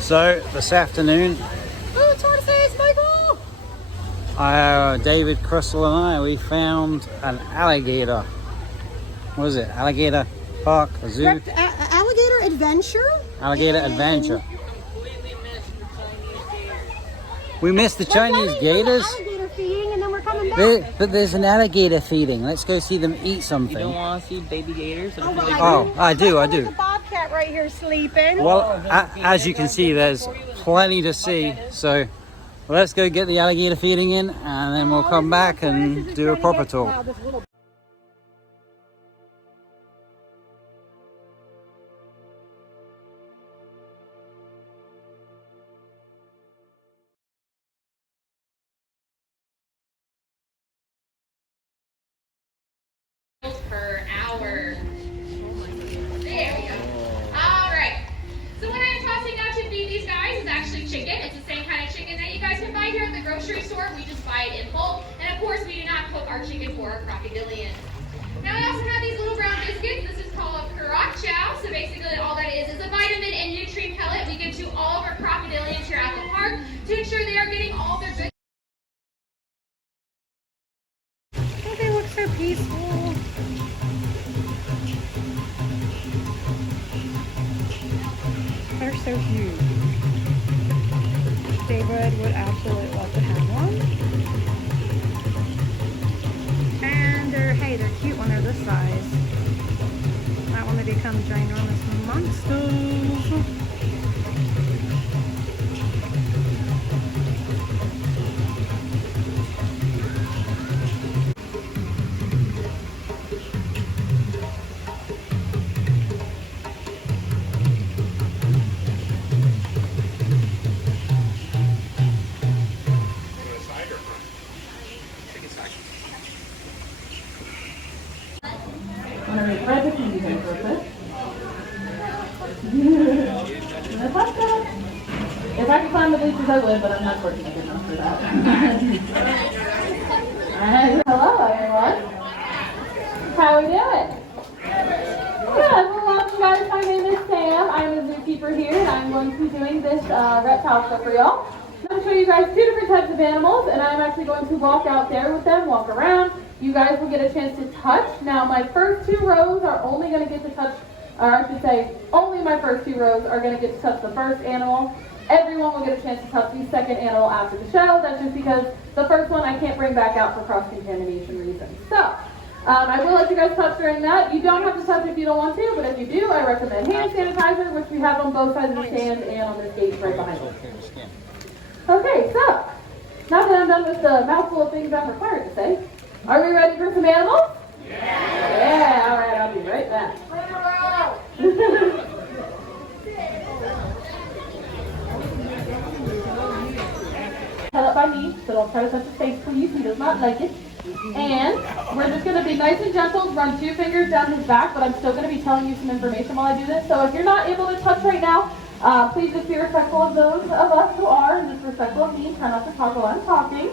So this afternoon, Oh, tortoises, Michael! David, Crystal and I, we found an alligator. What is it? Alligator Park, a zoo? Alligator Adventure? Alligator Adventure. We missed the Chinese gators? Alligator feeding and then we're coming back. But there's an alligator feeding. Let's go see them eat something. You don't want to see baby gators? Oh, I do. There's a bobcat right here sleeping. Well, as you can see, there's plenty to see. So let's go get the alligator feeding in, and then we'll come back and do a proper tour. Per hour. There we go. All right. So what I'm tossing out to feed these guys is actually chicken. It's the same kind of chicken that you guys can buy here at the grocery store. We just buy it in bulk. And of course, we do not cook our chicken for our crocodilians. Now I also have these little brown biscuits. This is called Karak Chow. So basically all that is a vitamin and nutrient pellet we give to all of our crocodilians here at the park to ensure they are getting all their good. Oh, they look so peaceful. They're so huge. David would absolutely love to have one. And they're cute when they're this size. Not when they become ginormous monsters. Want to make bread with candy cane for a bit? If I could climb the bleachers, I would, but I'm not fortunate enough for that. Hello, everyone. How are we doing? Good. Well, welcome, guys. My name is Sam. I'm the zookeeper here, and I'm going to be doing this reptile show for y'all. I'm going to show you guys two different types of animals, and I'm actually going to walk out there with them, walk around. You guys will get a chance to touch. Now, my first two rows are only going to get to touch, or I should say, only my first two rows are going to get to touch the first animal. Everyone will get a chance to touch the second animal after the show. That's just because the first one I can't bring back out for cross-contamination reasons. So, I will let you guys touch during that. You don't have to touch if you don't want to, but if you do, I recommend hand sanitizer, which we have on both sides of the stand and on the stage right behind us. Okay, so, now that I'm done with the mouthful of things I'm required to say, are we ready for some animals? Yeah, all right, I'll be right back. Held up by me, so don't try to touch his face, please. He does not like it. And we're just going to be nice and gentle, run 2 fingers down his back, but I'm still going to be telling you some information while I do this. So if you're not able to touch right now, please just be respectful of those of us who are, and just respectful of me. Try not to talk while I'm talking.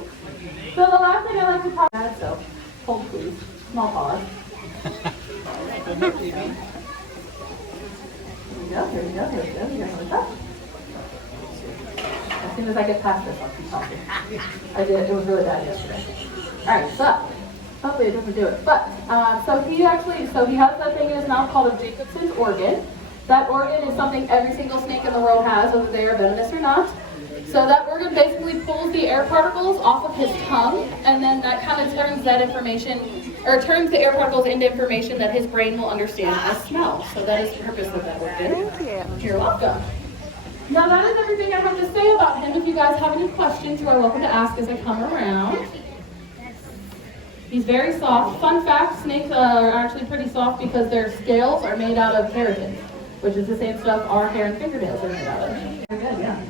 So the last thing I like to talk about, so hold please, small pause. There you go, here we go, here we go. You guys want to touch? As soon as I get past this, I'll keep talking. It was really bad yesterday. Alright, so hopefully it doesn't do it. But so he has that thing in his mouth called a Jacobson's organ. That organ is something every single snake in the world has, whether they are venomous or not. So that organ basically pulls the air particles off of his tongue, and then that kind of turns that information, or turns the air particles into information that his brain will understand as smell. So that is the purpose of that organ. Thank you. You're welcome. Now that is everything I have to say about him. If you guys have any questions, you are welcome to ask as I come around. He's very soft. Fun fact, snakes are actually pretty soft because their scales are made out of keratin, which is the same stuff our hair and fingernails are made out of. Very good, yeah.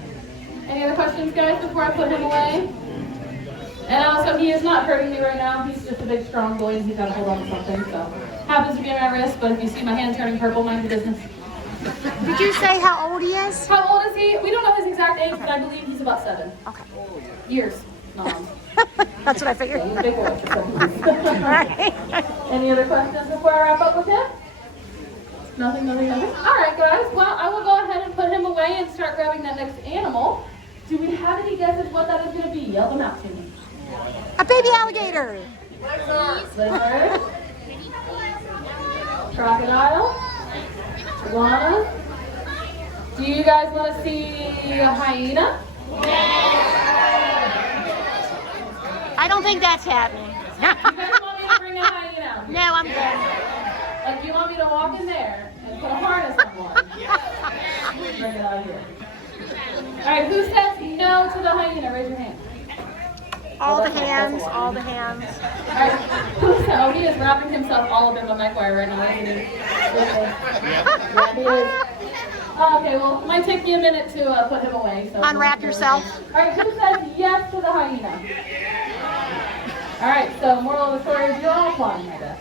Any other questions, guys, before I put him away? And also, he is not hurting me right now. He's just a big, strong boy, and he's got to hold on to something, so. Happens to be on my wrist, but if you see my hand turning purple, mind your business. Did you say how old he is? How old is he? We don't know his exact age, but I believe he's about 7. Okay. Years. No. That's what I figured. So he's a big boy. Any other questions before I wrap up with him? Nothing. All right, guys. Well, I will go ahead and put him away and start grabbing that next animal, do we have any guesses what that is going to be? Yell them out to me. A baby alligator. Lizard. Crocodile. Iguana. Do you guys want to see a hyena? I don't think that's happening. You guys want me to bring a hyena out? No, I'm good. Like, you want me to walk in there and put a harness on one? Bring it out here. All right, who says no to the hyena? Raise your hand. All the hands, all the hands. All right, who says, oh, he is wrapping himself all up in my neck wire right now, isn't he? Yeah, he is. Oh, okay, well, it might take you a minute to put him away. So Unwrap yourself. All right, who says yes to the hyena? All right, so moral of the story is you're all flying, I guess.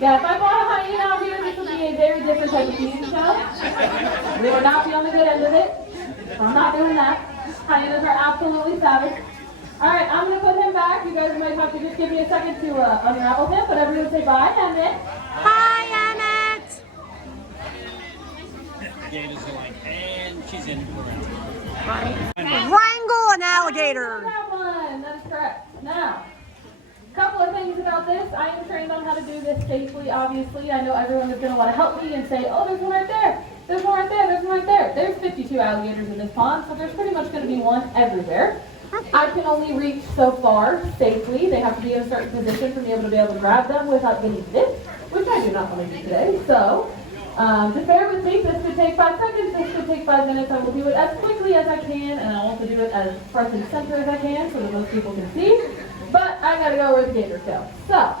Yeah, if I bought a hyena out here, this would be a very different type of TV show. We would not be on the good end of it. So I'm not doing that. Hyenas are absolutely savage. All right, I'm going to put him back. You guys might have to just give me a second to unravel him, but everyone say bye, Emmett. Hi, Emmett. Gators are like, and she's in. Wrangle an alligator. That one. That is correct. Now, a couple of things about this. I am trained on how to do this safely, obviously. I know everyone is going to want to help me and say, oh, there's one right there. There's one right there. There's one right there. There's 52 alligators in this pond, so there's pretty much going to be one everywhere. I can only reach so far safely. They have to be in a certain position for me to be able to grab them without getting bit, which I do not want to do today. So, just bear with me. This could take 5 seconds. This could take 5 minutes. I will do it as quickly as I can, and I'll also do it as front and center as I can so that most people can see. But I gotta go where the gators go. So,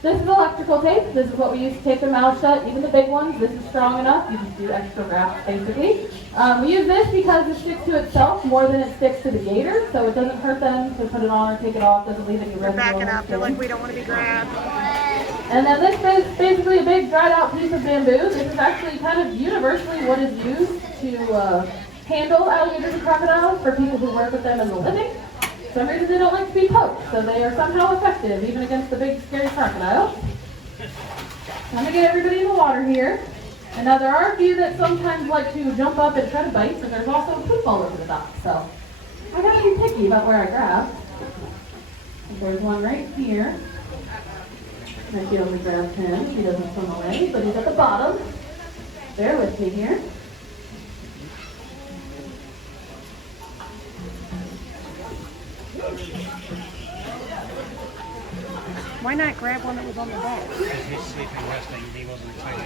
this is electrical tape. This is what we use to tape their mouths shut, even the big ones. This is strong enough. You just do extra wraps, basically. We use this because it sticks to itself more than it sticks to the gator, so it doesn't hurt them to put it on or take it off. Doesn't leave any residue. Back it up. They're like, we don't want to be grabbed. And then this is basically a big dried out piece of bamboo. This is actually kind of universally what is used to handle alligators and crocodiles for people who work with them in the living. For some reason they don't like to be poked, so they are somehow effective, even against the big scary crocodile. I'm going to get everybody in the water here. And now there are a few that sometimes like to jump up and try to bite, and there's also poop all over the dock. So I got to be picky about where I grab. There's one right here. I can only grab him. He doesn't swim away, but he's at the bottom. Bear with me here. Why not grab one that was on the back? He's sleeping, resting. He wasn't excited.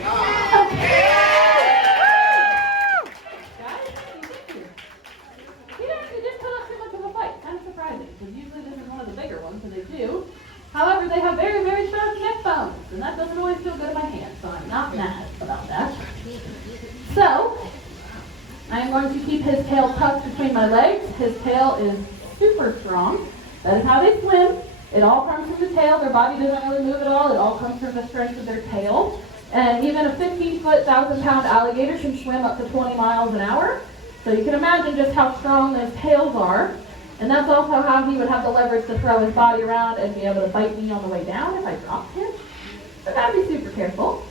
He actually didn't put up too much of a fight. Kind of surprising, because usually this is one of the bigger ones, and they do. However, they have very, very sharp neck bones, and that doesn't always feel good in my hand, so I'm not mad about that. So, I'm going to keep his tail tucked between my legs. His tail is super strong. That is how they swim. It all comes from the tail. Their body doesn't really move at all. It all comes from the strength of their tail. And even a 15-foot, 1,000-pound alligator can swim up to 20 miles an hour. So you can imagine just how strong those tails are. And that's also how he would have the leverage to throw his body around and be able to bite me on the way down if I dropped him. So I gotta be super careful.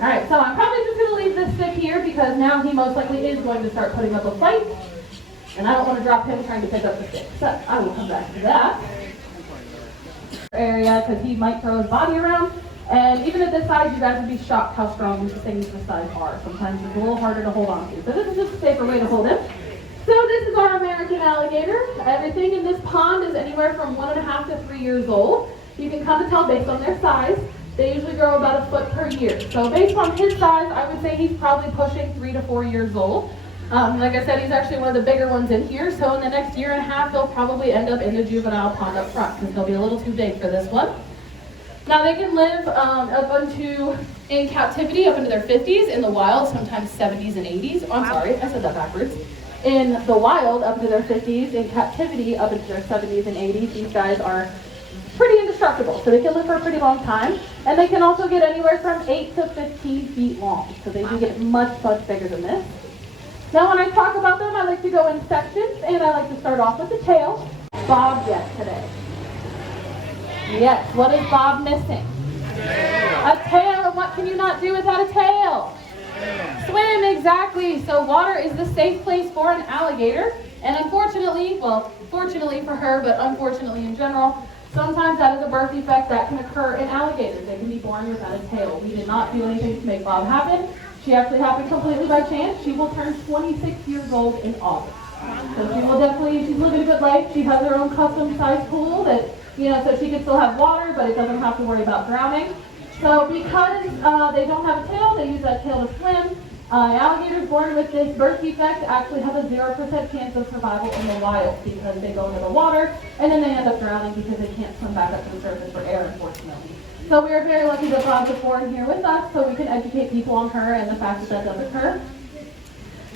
Alright, so I'm probably just gonna leave this stick here because now he most likely is going to start putting up a fight. And I don't want to drop him trying to pick up the stick. So I will come back to that area because he might throw his body around. And even at this size, you guys would be shocked how strong these things this size are. Sometimes it's a little harder to hold on to. So this is just a safer way to hold him. So this is our American alligator. Everything in this pond is anywhere from 1.5 to 3 years old. You can kind of tell based on their size. They usually grow about a foot per year. So based on his size, I would say he's probably pushing 3 to 4 years old. Like I said, he's actually one of the bigger ones in here. So in the next 1.5 years, he'll probably end up in the juvenile pond up front because he'll be a little too big for this one. Now they can live in captivity up into their 50s, in the wild, sometimes 70s and 80s. Oh, I'm sorry, I said that backwards. In the wild, up into their 50s, in captivity, up into their 70s and 80s, these guys are pretty indestructible. So they can live for a pretty long time. And they can also get anywhere from 8 to 15 feet long. So they do get much, much bigger than this. Now when I talk about them, I like to go in sections, and I like to start off with the tail. Bob yet today? Yes, what is Bob missing? A tail, and what can you not do without a tail? Swim. Exactly. So water is the safe place for an alligator. And unfortunately, well, fortunately for her, but unfortunately in general, sometimes that is a birth defect that can occur in alligators. They can be born without a tail. We did not do anything to make Bob happen. She actually happened completely by chance. She will turn 26 years old in August. So she will definitely, she's living a good life. She has her own custom sized pool that, you know, so she can still have water, but it doesn't have to worry about drowning. So because they don't have a tail, they use that tail to swim. Alligators born with this birth defect actually have a 0% chance of survival in the wild because they go into the water and then they end up drowning because they can't swim back up to the surface for air, unfortunately. So we are very lucky that Bob was born here with us so we can educate people on her and the fact that that does occur.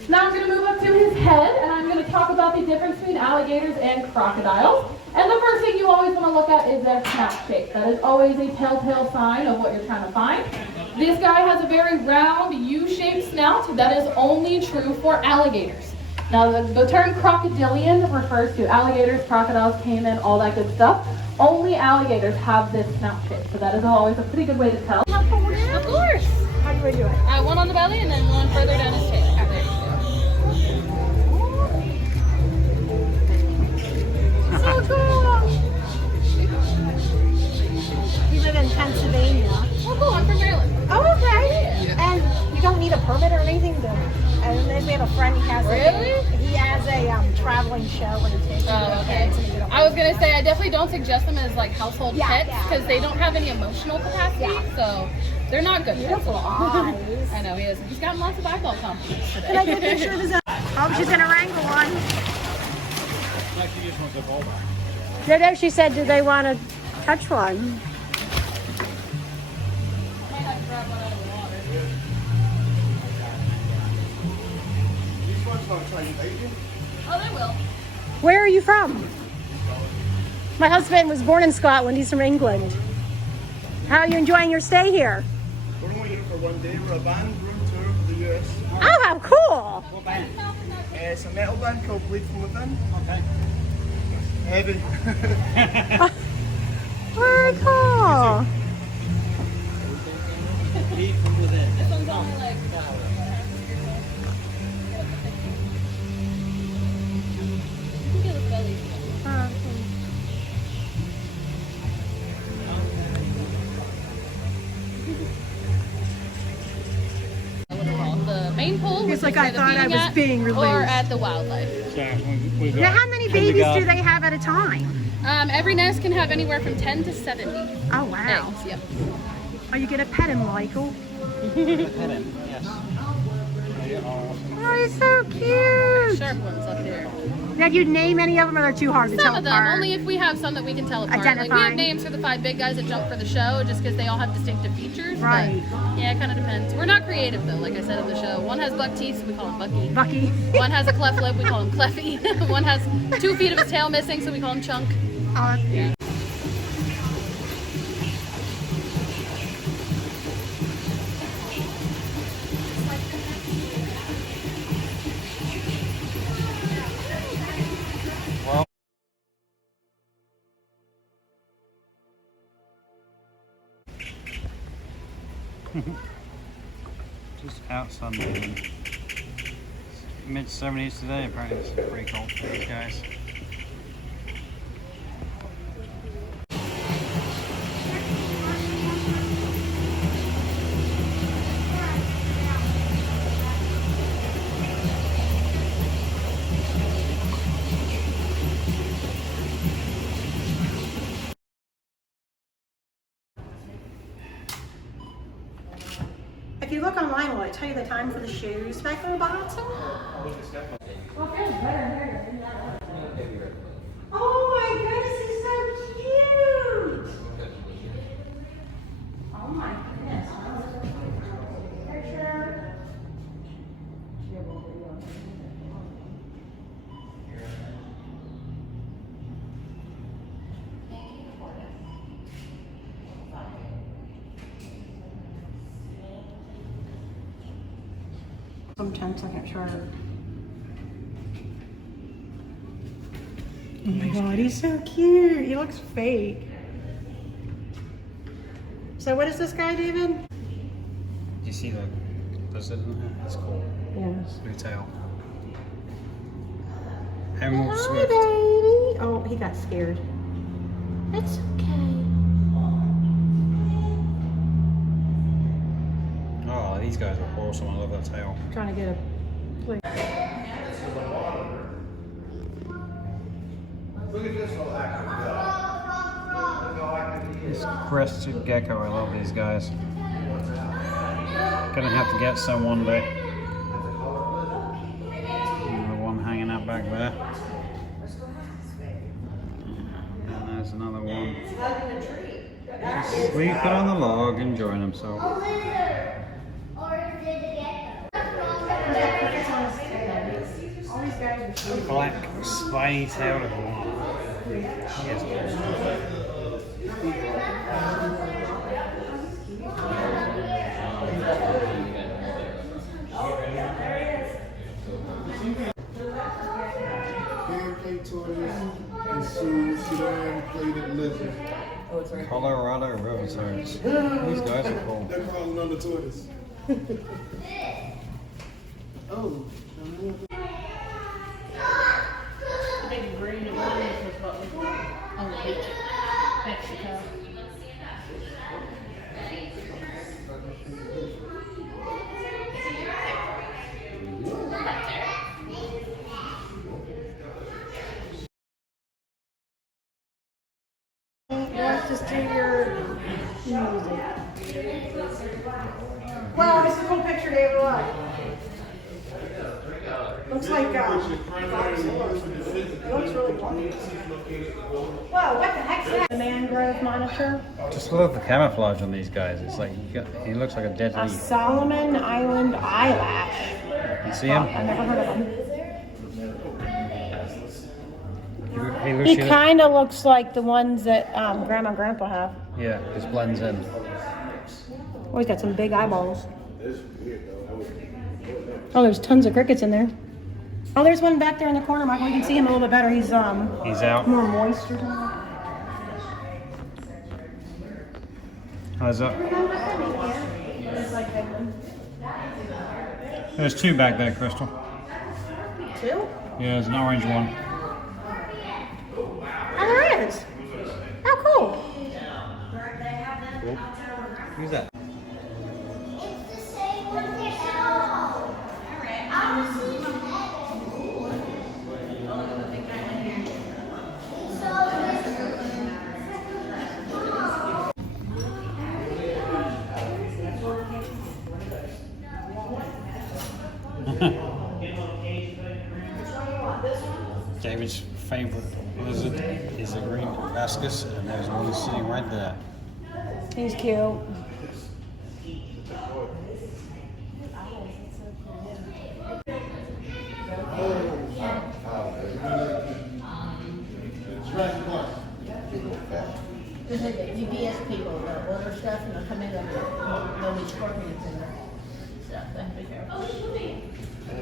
Now I'm going to move up to his head and I'm going to talk about the difference between alligators and crocodiles. And the first thing you always want to look at is their snout shape. That is always a telltale sign of what you're trying to find. This guy has a very round U-shaped snout. That is only true for alligators. Now the term crocodilian refers to alligators, crocodiles, caiman, all that good stuff. Only alligators have this snout shape. So that is always a pretty good way to tell. Of course. How do I do it? One on the belly and then one further down his tail. So cool. You live in Pennsylvania. Oh, cool. I'm from Maryland. Oh, okay. And you don't need a permit or anything to. And then we have a friend. He has a traveling show when he takes. Oh, okay. I was gonna say I definitely don't suggest them as like household pets because they don't have any emotional capacity, so they're not good. Beautiful eyes. I know he is. He's gotten lots of eyeball compliments today. Can I get a picture of his? Oh, she's gonna wrangle one. No, she said, do they want to touch one? Oh, they will. Where are you from? My husband was born in Scotland. He's from England. How are you enjoying your stay here? We're only here for one day. We're a band room tour for the US. Oh, how cool! What band? It's a metal band called Bleed From Within. Okay. Heavy. Very cool. Lead from within. This one's only like. Look at his belly. The main pool. It's which like is I where the thought I feeding was at, being Or released. at the wildlife. Now, how many babies do they have at a time? Every nest can have anywhere from 10 to 70 Oh, wow. eggs. Yep. Oh, you get a pet him, Michael. Yes. Oh, he's so cute. Sharp ones up here. Now, do you name any of them, or they're too hard to Some tell of them, apart? only if we have some that we can tell apart. Like we Identify. have names for the 5 big guys that jump for the show, just because they all have distinctive features. Right. But, yeah, it kind of depends. We're not creative though, like I said in the show. One has buck teeth, so we call him Bucky. Bucky. One has a cleft lip, we call him Cleffy. One has 2 feet of his tail missing, so we call him Chunk. Yeah. Just out sunbathing. Mid 70s today. Apparently it's pretty cold for these guys. If you look online, will it tell you the time for the shoes back in the bottom? Oh my goodness, he's so cute! Oh my goodness. Picture. I'm 10-second short. Oh my god, he's so cute. He looks fake. So what is this guy, David? Do you see the does it? It's cool. Yes. Blue tail. Emerald Hi, Swift. baby. Oh, he got scared. It's okay. Oh, these guys are awesome. I love that tail. Trying to get a plate. Look at this little active guy. This crested gecko, I love these guys. Gonna have to get some one day. Another one hanging out back there. And there's another one. Sleeping on the log, enjoying himself. Black spiny-tailed iguana. He is Can't play tortoise and Sue. She don't play the lizard. Colorado river turds. These guys are cool. They're crawling on the tortoise. Oh. Big green iguanas was what we on the beach, Mexico. Let's just do your music. Wow, this is a cool picture, David. Look. Looks like it looks really wonderful. Whoa, what the heck's that? The mangrove monitor. Just love the camouflage on these guys. It's like he looks like a dead A leaf. Solomon Island eyelash. You see him? I've never heard of him. He He kind of looks like the ones that Grandma and Grandpa have. Yeah, just blends in. Oh, he's got some big eyeballs. Oh, there's tons of crickets in there. Oh, there's one back there in the corner, Michael. You can see him a little bit better. He's out. more moist or something. How's that? There's two back there, Crystal. Two? Yeah, there's an orange one. Oh, there is. How cool. Who's that? David's favorite lizard is a green vascus, and there's one sitting right there. He's cute. There's like the UBS people that order stuff and they'll come in and there'll be scorpions in there. Stuff, I have to be careful.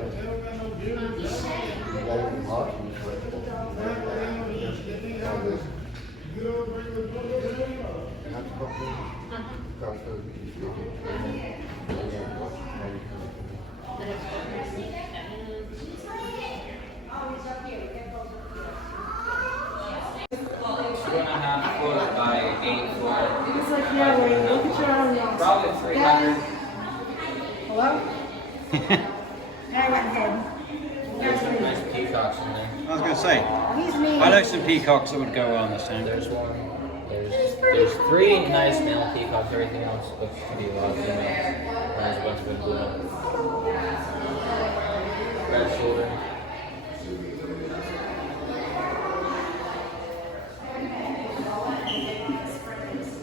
It's like, yeah, Wayne, look at your own nose. Probably 300. Hello? Now I went ahead. There's some nice peacocks in there. I was going to say, He's mean. I know some peacocks that would go on this tank. There's one. There's three nice male peacocks. Everything else looks to be a lot of females. There's a bunch of blue. Red shoulder.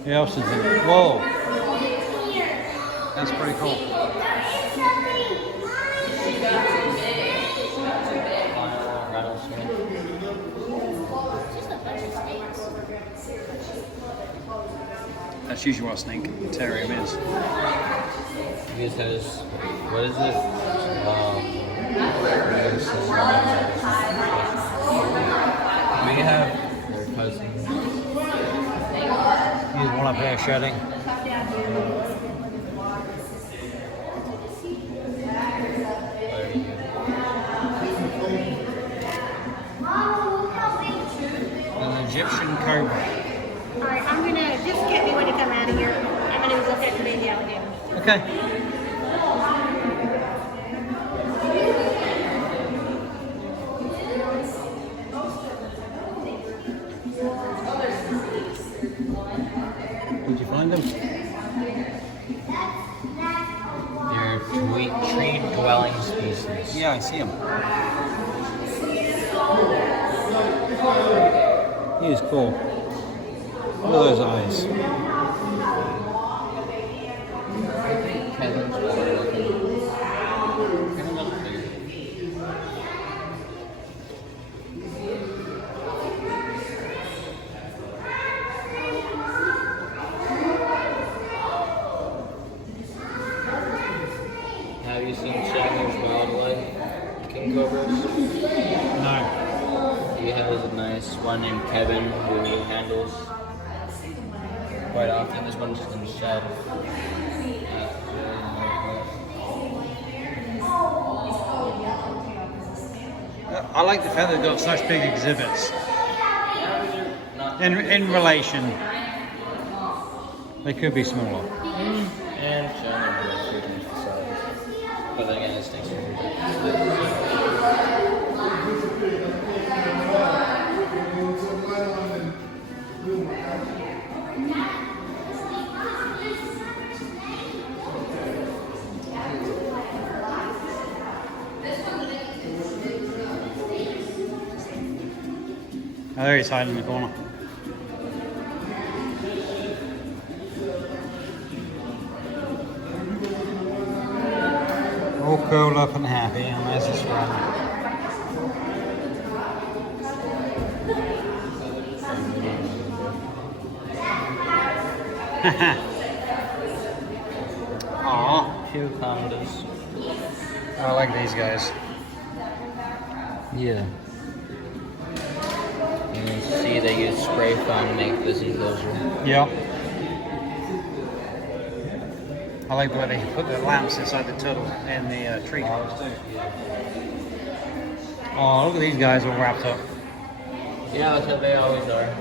Yeah, Austin's in it. Whoa! That's pretty cool. That's usually what a snake terrarium is. This has, what is it? We have their cousins. Here's one up here shedding. hope. All right, I'm gonna just get me when to come out of here. I'm gonna look at the baby alligator. Okay. Did you find them? They're tree-dwelling species. Yeah, I see them. He is cool. Look at those eyes. Kevin's better looking. Kevin looks bigger. Have you seen Shaggy's Wildlife King Cobras? No. He has a nice one named Kevin who he handles quite often. This one's just in the shed. I like the fact they've got such big exhibits. In relation, they could be smaller. And China is pretty much the size. But then again, this thing's Oh, there he's hiding in the corner. All curled up and happy, and there's his friend. Aww. few pandas. I like these guys. Yeah. You can see they use spray foam to make this enclosure. Yep. I like the way they put the lamps inside the turtle in the tree house too. Oh, look at these guys all wrapped up. Yeah, that's what they always are.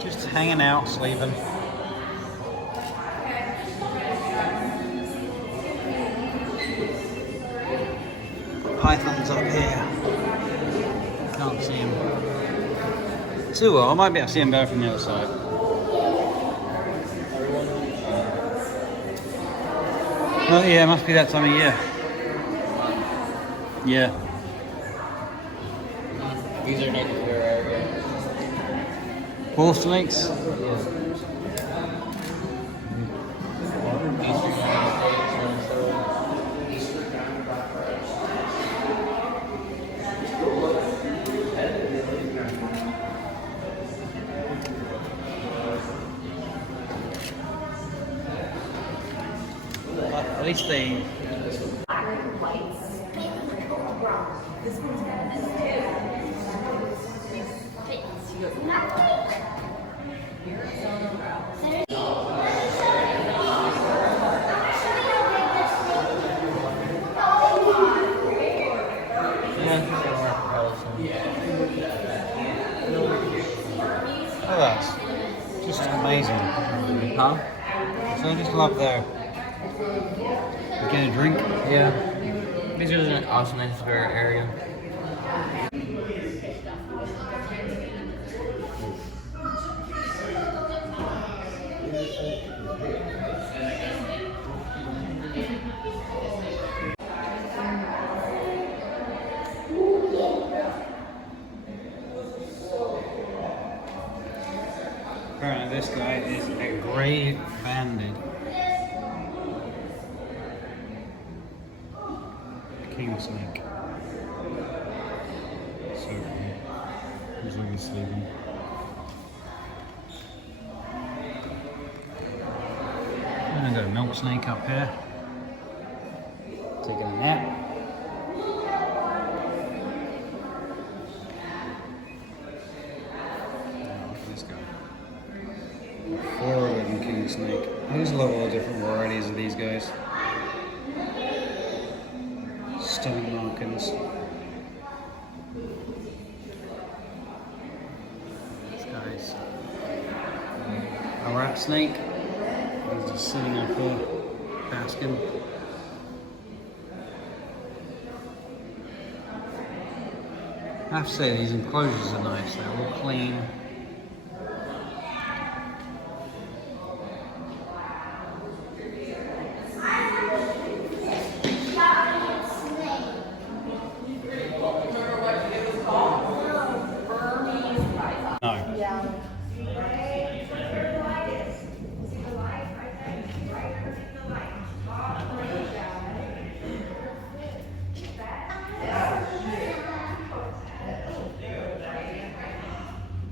Just hanging out, sleeping. Pythons up here. Can't see him too well. I might be able to see him better from the other side. Oh yeah, it must be that time of year. Yeah. These are native to our area. Ball snakes. Eastern United States, At least they. Oh, that's just amazing. Huh? So I just love their. Get a drink. Yeah. These are also nice to our area. Apparently this guy is a grey banded king snake. So he's like he's sleeping. And I've got a milk snake up here. Taking a nap. This guy. 411 king snake. I just love all the different varieties of these guys. Stunning markings. black snake. He's just sitting up here, basking. I have to say, these enclosures are nice. They're all clean. No.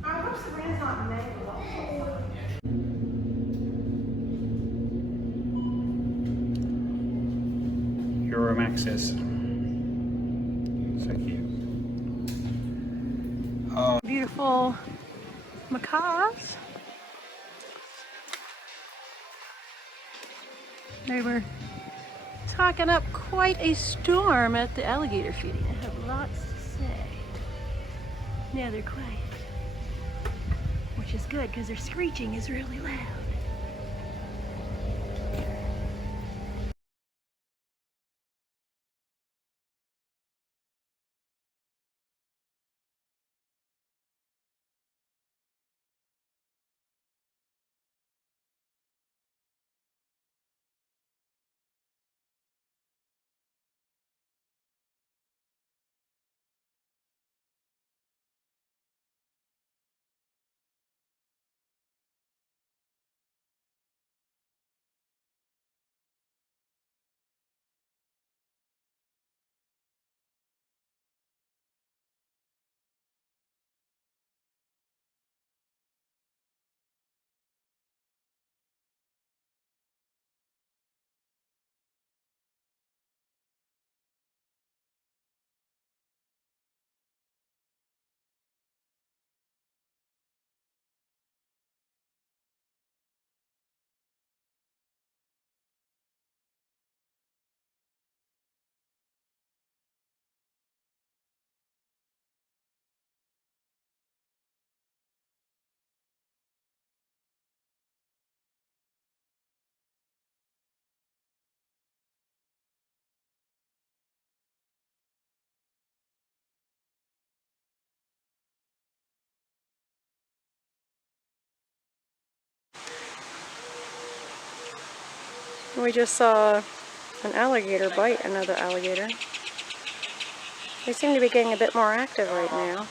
I hope Sabrina's not negative. Euromaxis. So cute. Oh. Beautiful macaws. They were talking up quite a storm at the alligator feeding. I have lots to say. Now they're quiet, which is good because their screeching is really loud. We just saw an alligator bite another alligator. They seem to be getting a bit more active right now.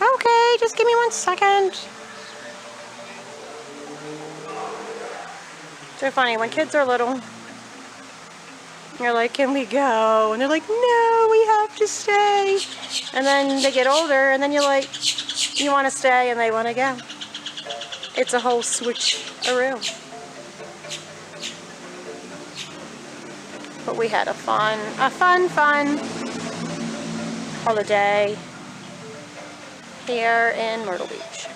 Okay, just give me 1 second. So funny, when kids are little, you're like, can we go? And they're like, no, we have to stay. And then they get older, and then you're like, you want to stay, and they want to go. It's a whole switch-a-roo. But we had a fun holiday here in Myrtle Beach.